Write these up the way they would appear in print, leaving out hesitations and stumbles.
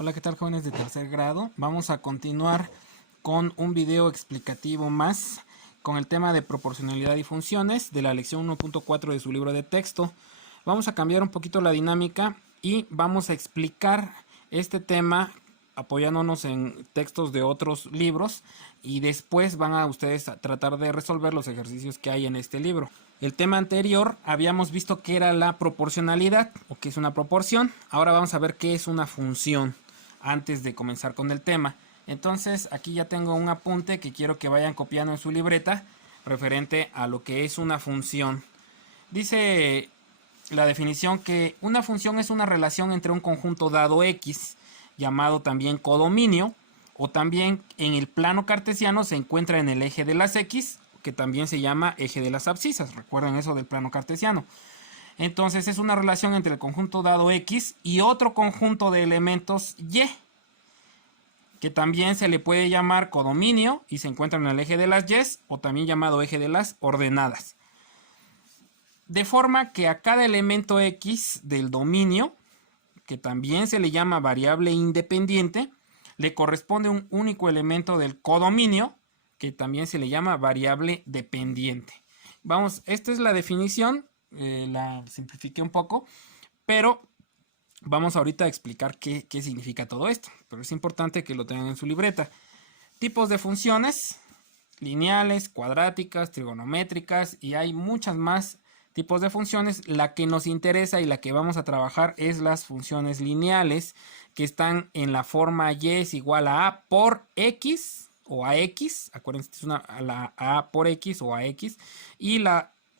Hola, ¿qué tal, jóvenes de tercer grado? Vamos a continuar con un video explicativo más con el tema de proporcionalidad y funciones de la lección 1.4 de su libro de texto. Vamos a cambiar un poquito la dinámica y vamos a explicar este tema apoyándonos en textos de otros libros y después van a ustedes a tratar de resolver los ejercicios que hay en este libro. El tema anterior habíamos visto que era la proporcionalidad o que es una proporción. Ahora vamos a ver qué es una función antes de comenzar con el tema. Entonces aquí ya tengo un apunte que quiero que vayan copiando en su libreta referente a lo que es una función. Dice la definición que una función es una relación entre un conjunto dado X, llamado también codominio, o también en el plano cartesiano se encuentra en el eje de las X, que también se llama eje de las abscisas. Recuerden eso del plano cartesiano. Entonces es una relación entre el conjunto dado X y otro conjunto de elementos Y, que también se le puede llamar codominio y se encuentra en el eje de las Y, o también llamado eje de las ordenadas. De forma que a cada elemento X del dominio, que también se le llama variable independiente, le corresponde un único elemento del codominio, que también se le llama variable dependiente. Vamos, esta es la definición, la simplifiqué un poco, pero vamos ahorita a explicar qué significa todo esto, pero es importante que lo tengan en su libreta. Tipos de funciones: lineales, cuadráticas, trigonométricas, y hay muchas más tipos de funciones. La que nos interesa y la que vamos a trabajar es las funciones lineales, que están en la forma y es igual a por x o a x. Acuérdense, es la a por x o a x, y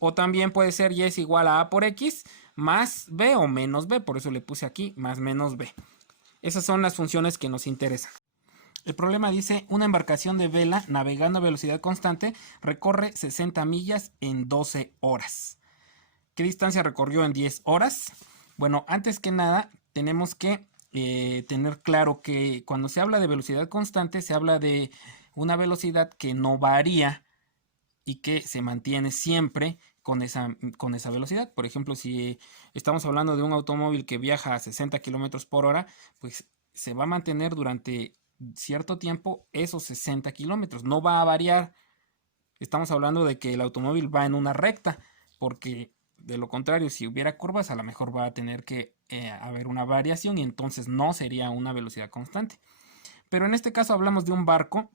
o también puede ser y es igual a por x más b o menos b, por eso le puse aquí más menos b. Esas son las funciones que nos interesan. El problema dice: una embarcación de vela navegando a velocidad constante recorre 60 millas en 12 horas. ¿Qué distancia recorrió en 10 horas? Bueno, antes que nada tenemos que tener claro que cuando se habla de velocidad constante se habla de una velocidad que no varía y que se mantiene siempre con esa velocidad. Por ejemplo, si estamos hablando de un automóvil que viaja a 60 kilómetros por hora, pues se va a mantener durante cierto tiempo esos 60 kilómetros. No va a variar. Estamos hablando de que el automóvil va en una recta, porque de lo contrario, si hubiera curvas, a lo mejor va a tener que haber una variación y entonces no sería una velocidad constante. Pero en este caso hablamos de un barco.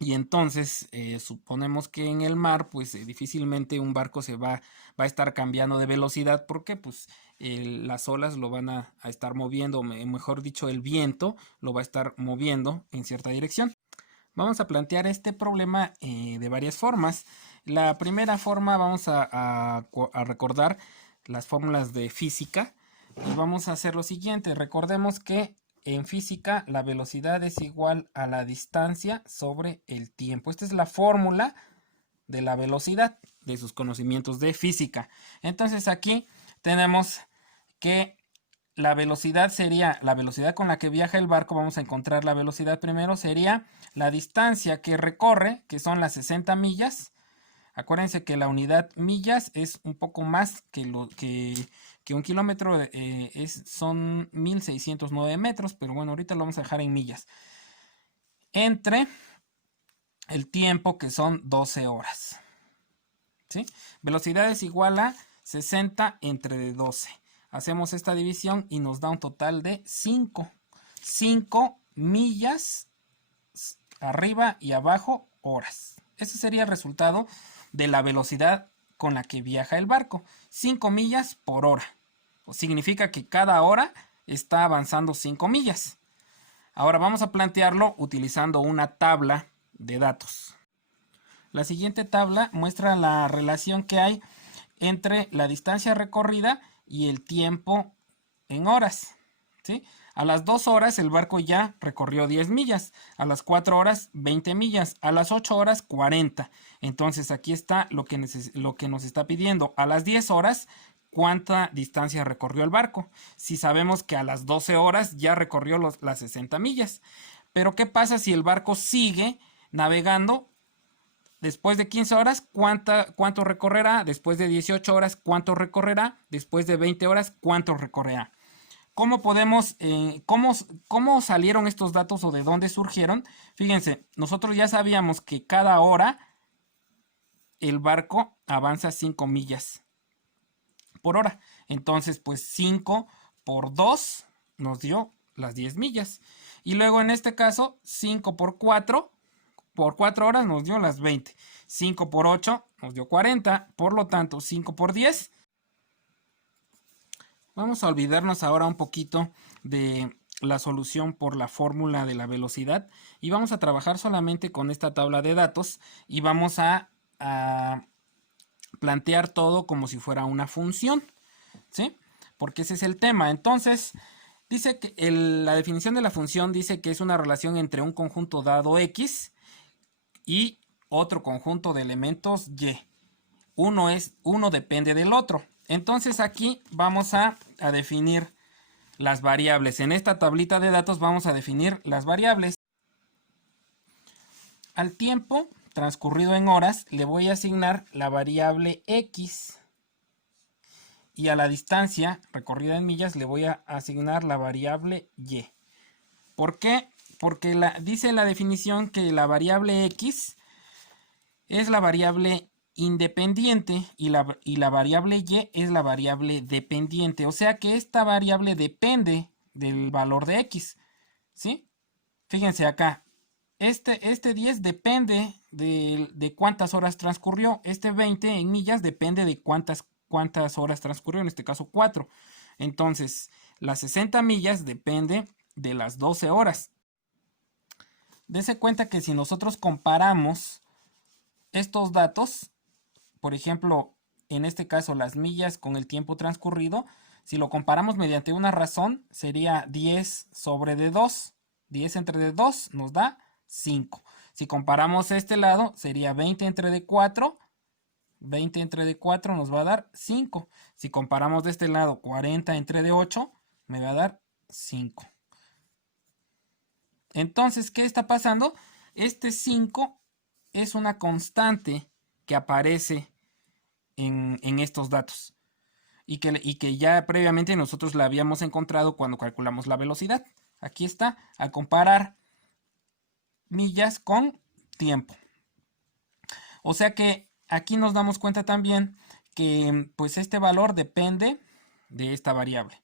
Y entonces suponemos que en el mar pues difícilmente un barco se va a estar cambiando de velocidad, porque pues las olas lo van a estar moviendo, mejor dicho el viento lo va a estar moviendo en cierta dirección. Vamos a plantear este problema de varias formas. La primera forma, vamos a recordar las fórmulas de física y vamos a hacer lo siguiente. Recordemos que en física la velocidad es igual a la distancia sobre el tiempo. Esta es la fórmula de la velocidad de sus conocimientos de física. Entonces aquí tenemos que la velocidad sería la velocidad con la que viaja el barco. Vamos a encontrar la velocidad primero. Sería la distancia que recorre, que son las 60 millas. Acuérdense que la unidad millas es un poco más que un kilómetro, son 1609 metros, pero bueno, ahorita lo vamos a dejar en millas. Entre el tiempo, que son 12 horas. ¿Sí? Velocidad es igual a 60 entre 12. Hacemos esta división y nos da un total de 5. 5 millas arriba y abajo horas. Ese sería el resultado de la velocidad con la que viaja el barco. 5 millas por hora. Significa que cada hora está avanzando 5 millas. Ahora vamos a plantearlo utilizando una tabla de datos. La siguiente tabla muestra la relación que hay entre la distancia recorrida y el tiempo en horas. ¿Sí? A las 2 horas el barco ya recorrió 10 millas, a las 4 horas 20 millas, a las 8 horas 40. Entonces aquí está lo que nos está pidiendo. A las 10 horas, ¿cuánta distancia recorrió el barco? Si sabemos que a las 12 horas ya recorrió las 60 millas. Pero ¿qué pasa si el barco sigue navegando? Después de 15 horas, ¿cuánto recorrerá? Después de 18 horas, ¿cuánto recorrerá? Después de 20 horas, ¿cuánto recorrerá? ¿Cómo podemos, cómo salieron estos datos o de dónde surgieron? Fíjense, nosotros ya sabíamos que cada hora el barco avanza 5 millas por hora. Entonces, pues 5 por 2 nos dio las 10 millas. Y luego en este caso, 5 por 4 horas nos dio las 20. 5 por 8 nos dio 40. Por lo tanto, 5 por 10. Vamos a olvidarnos ahora un poquito de la solución por la fórmula de la velocidad y vamos a trabajar solamente con esta tabla de datos y vamos a plantear todo como si fuera una función, ¿sí? Porque ese es el tema. Entonces, dice que la definición de la función dice que es una relación entre un conjunto dado X y otro conjunto de elementos Y. Uno depende del otro. Entonces aquí vamos a definir las variables. En esta tablita de datos vamos a definir las variables. Al tiempo transcurrido en horas le voy a asignar la variable X. Y a la distancia recorrida en millas le voy a asignar la variable Y. ¿Por qué? Porque dice la definición que la variable X es la variable independiente y la variable Y es la variable dependiente. O sea que esta variable depende del valor de X. ¿Sí? Fíjense acá. Este 10 depende de cuántas horas transcurrió. Este 20 en millas depende de cuántas horas transcurrió. En este caso 4. Entonces, las 60 millas depende de las 12 horas. Dese cuenta que si nosotros comparamos estos datos, por ejemplo, en este caso las millas con el tiempo transcurrido, si lo comparamos mediante una razón, sería 10 sobre de 2. 10 entre de 2 nos da 5. Si comparamos este lado, sería 20 entre de 4. 20 entre de 4 nos va a dar 5. Si comparamos de este lado, 40 entre de 8, me va a dar 5. Entonces, ¿qué está pasando? Este 5 es una constante que aparece en estos datos y que ya previamente nosotros la habíamos encontrado cuando calculamos la velocidad. Aquí está, al comparar millas con tiempo. O sea que aquí nos damos cuenta también que pues este valor depende de esta variable.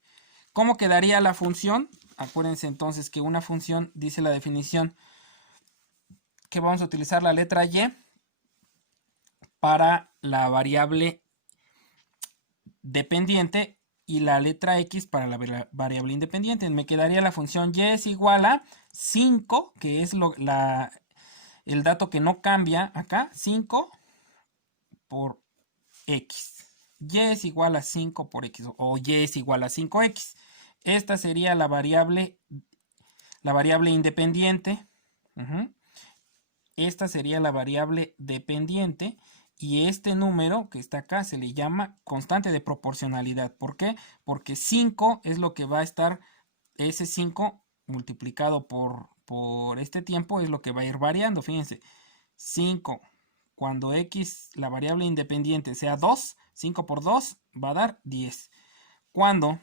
¿Cómo quedaría la función? Acuérdense entonces que una función, dice la definición, que vamos a utilizar la letra Y para la variable dependiente y la letra X para la variable independiente. Me quedaría la función Y es igual a 5, que es el dato que no cambia acá, 5 por X. Y es igual a 5 por X o Y es igual a 5X. Esta sería la variable independiente. Esta sería la variable dependiente. Y este número que está acá se le llama constante de proporcionalidad. ¿Por qué? Porque 5 es lo que va a estar, ese 5 multiplicado por este tiempo es lo que va a ir variando. Fíjense, 5, cuando X, la variable independiente, sea 2, 5 por 2 va a dar 10. Cuando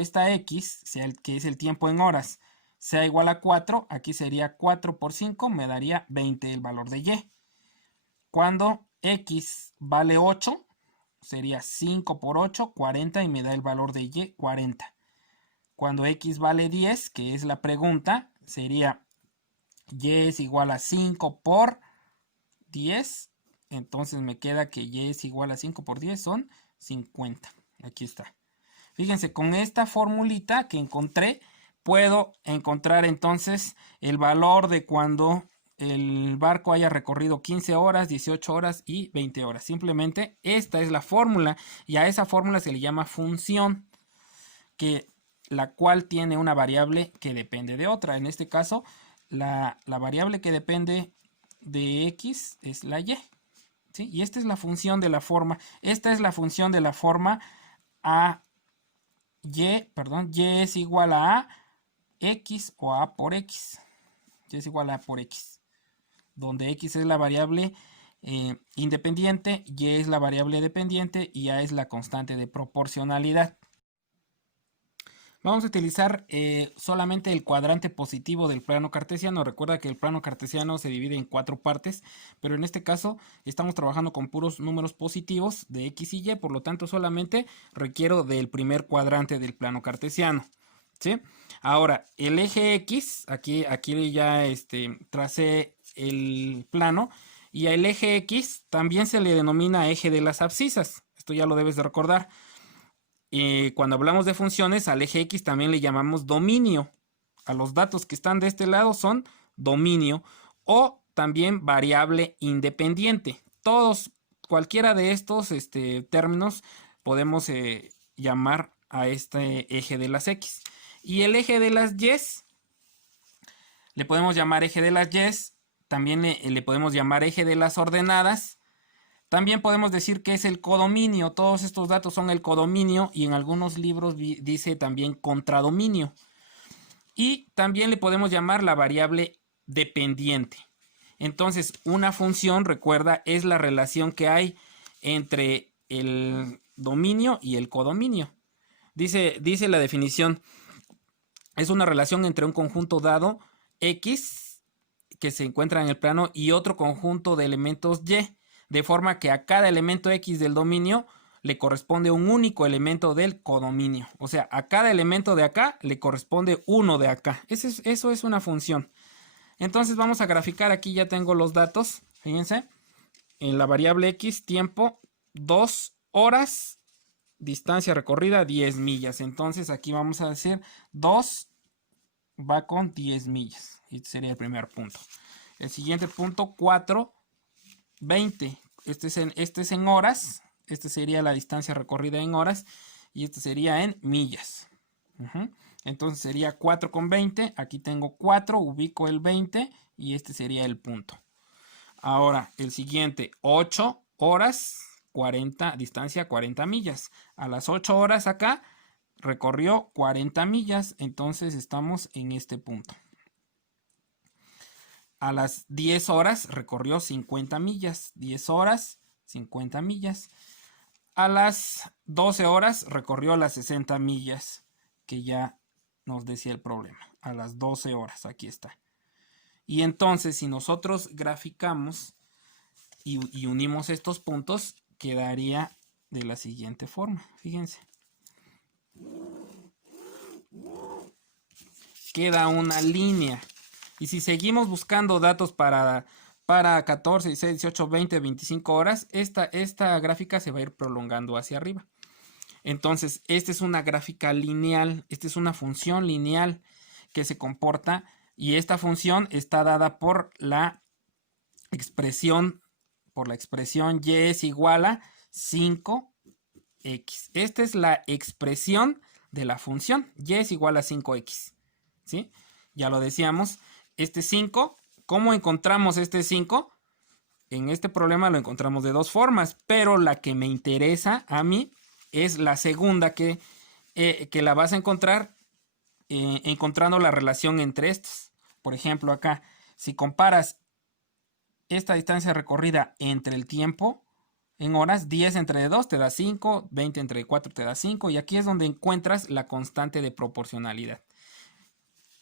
esta X, que es el tiempo en horas, sea igual a 4, aquí sería 4 por 5, me daría 20 el valor de Y. Cuando X vale 8, sería 5 por 8, 40 y me da el valor de Y, 40. Cuando X vale 10, que es la pregunta, sería Y es igual a 5 por 10. Entonces me queda que Y es igual a 5 por 10 son 50. Aquí está. Fíjense, con esta formulita que encontré, puedo encontrar entonces el valor de cuando el barco haya recorrido 15 horas, 18 horas y 20 horas. Simplemente esta es la fórmula y a esa fórmula se le llama función, la cual tiene una variable que depende de otra. En este caso, la variable que depende de X es la Y. ¿Sí? Y esta es la función de la forma. Esta es la función de la forma Y es igual a X o A por X. Y es igual a por X. Donde X es la variable independiente, Y es la variable dependiente y A es la constante de proporcionalidad. Vamos a utilizar solamente el cuadrante positivo del plano cartesiano. Recuerda que el plano cartesiano se divide en 4 partes, pero en este caso estamos trabajando con puros números positivos de x y y, por lo tanto solamente requiero del primer cuadrante del plano cartesiano, ¿sí? Ahora, el eje x, aquí ya tracé el plano, y al eje x también se le denomina eje de las abscisas. Esto ya lo debes de recordar. Cuando hablamos de funciones, al eje x también le llamamos dominio. A los datos que están de este lado son dominio o también variable independiente. Cualquiera de estos términos podemos llamar a este eje de las x. Y el eje de las y le podemos llamar eje de las y, también le podemos llamar eje de las ordenadas. También podemos decir que es el codominio. Todos estos datos son el codominio y en algunos libros dice también contradominio. Y también le podemos llamar la variable dependiente. Entonces, una función, recuerda, es la relación que hay entre el dominio y el codominio. Dice la definición, es una relación entre un conjunto dado X que se encuentra en el plano y otro conjunto de elementos Y, de forma que a cada elemento X del dominio le corresponde un único elemento del codominio. O sea, a cada elemento de acá le corresponde uno de acá. Eso es una función. Entonces vamos a graficar. Aquí ya tengo los datos. Fíjense. En la variable X, tiempo, 2 horas, distancia recorrida, 10 millas. Entonces aquí vamos a decir 2 va con 10 millas. Este sería el primer punto. El siguiente punto, 4, 20. Este es en horas. Este sería la distancia recorrida en horas. Y este sería en millas. Entonces sería 4 con 20. Aquí tengo 4. Ubico el 20. Y este sería el punto. Ahora, el siguiente. 8 horas. 40. Distancia 40 millas. A las 8 horas acá recorrió 40 millas. Entonces estamos en este punto. A las 10 horas recorrió 50 millas. 10 horas, 50 millas. A las 12 horas recorrió las 60 millas, que ya nos decía el problema. A las 12 horas, aquí está. Y entonces, si nosotros graficamos y unimos estos puntos, quedaría de la siguiente forma. Fíjense. Queda una línea. Y si seguimos buscando datos para 14, 16, 18, 20, 25 horas, esta gráfica se va a ir prolongando hacia arriba. Entonces, esta es una gráfica lineal, esta es una función lineal que se comporta, y esta función está dada por la expresión y es igual a 5x. Esta es la expresión de la función, y es igual a 5x. ¿Sí? Ya lo decíamos. Este 5, ¿cómo encontramos este 5? En este problema lo encontramos de dos formas, pero la que me interesa a mí es la segunda, que la vas a encontrar encontrando la relación entre estos. Por ejemplo, acá, si comparas esta distancia recorrida entre el tiempo en horas, 10 entre 2 te da 5, 20 entre 4 te da 5, y aquí es donde encuentras la constante de proporcionalidad.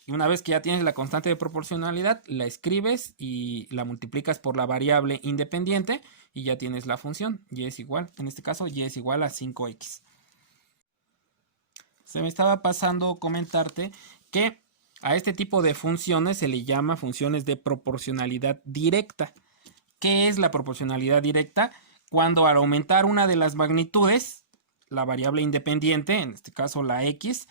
Y una vez que ya tienes la constante de proporcionalidad, la escribes y la multiplicas por la variable independiente y ya tienes la función. Y es igual, en este caso, y es igual a 5x. Se me estaba pasando comentarte que a este tipo de funciones se le llama funciones de proporcionalidad directa. ¿Qué es la proporcionalidad directa? Cuando al aumentar una de las magnitudes, la variable independiente, en este caso la x,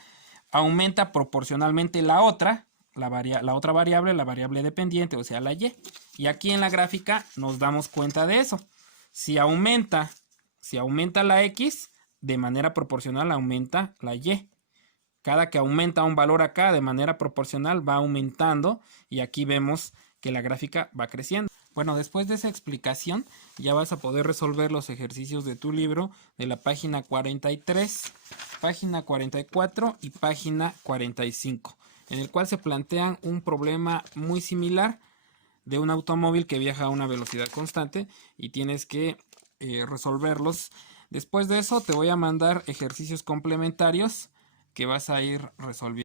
aumenta proporcionalmente la otra variable, la variable dependiente, o sea la y. Y aquí en la gráfica nos damos cuenta de eso. Si aumenta la x, de manera proporcional aumenta la y. Cada que aumenta un valor acá de manera proporcional va aumentando, y aquí vemos que la gráfica va creciendo. Bueno, después de esa explicación ya vas a poder resolver los ejercicios de tu libro de la página 43, página 44 y página 45, en el cual se plantean un problema muy similar de un automóvil que viaja a una velocidad constante y tienes que resolverlos. Después de eso te voy a mandar ejercicios complementarios que vas a ir resolviendo.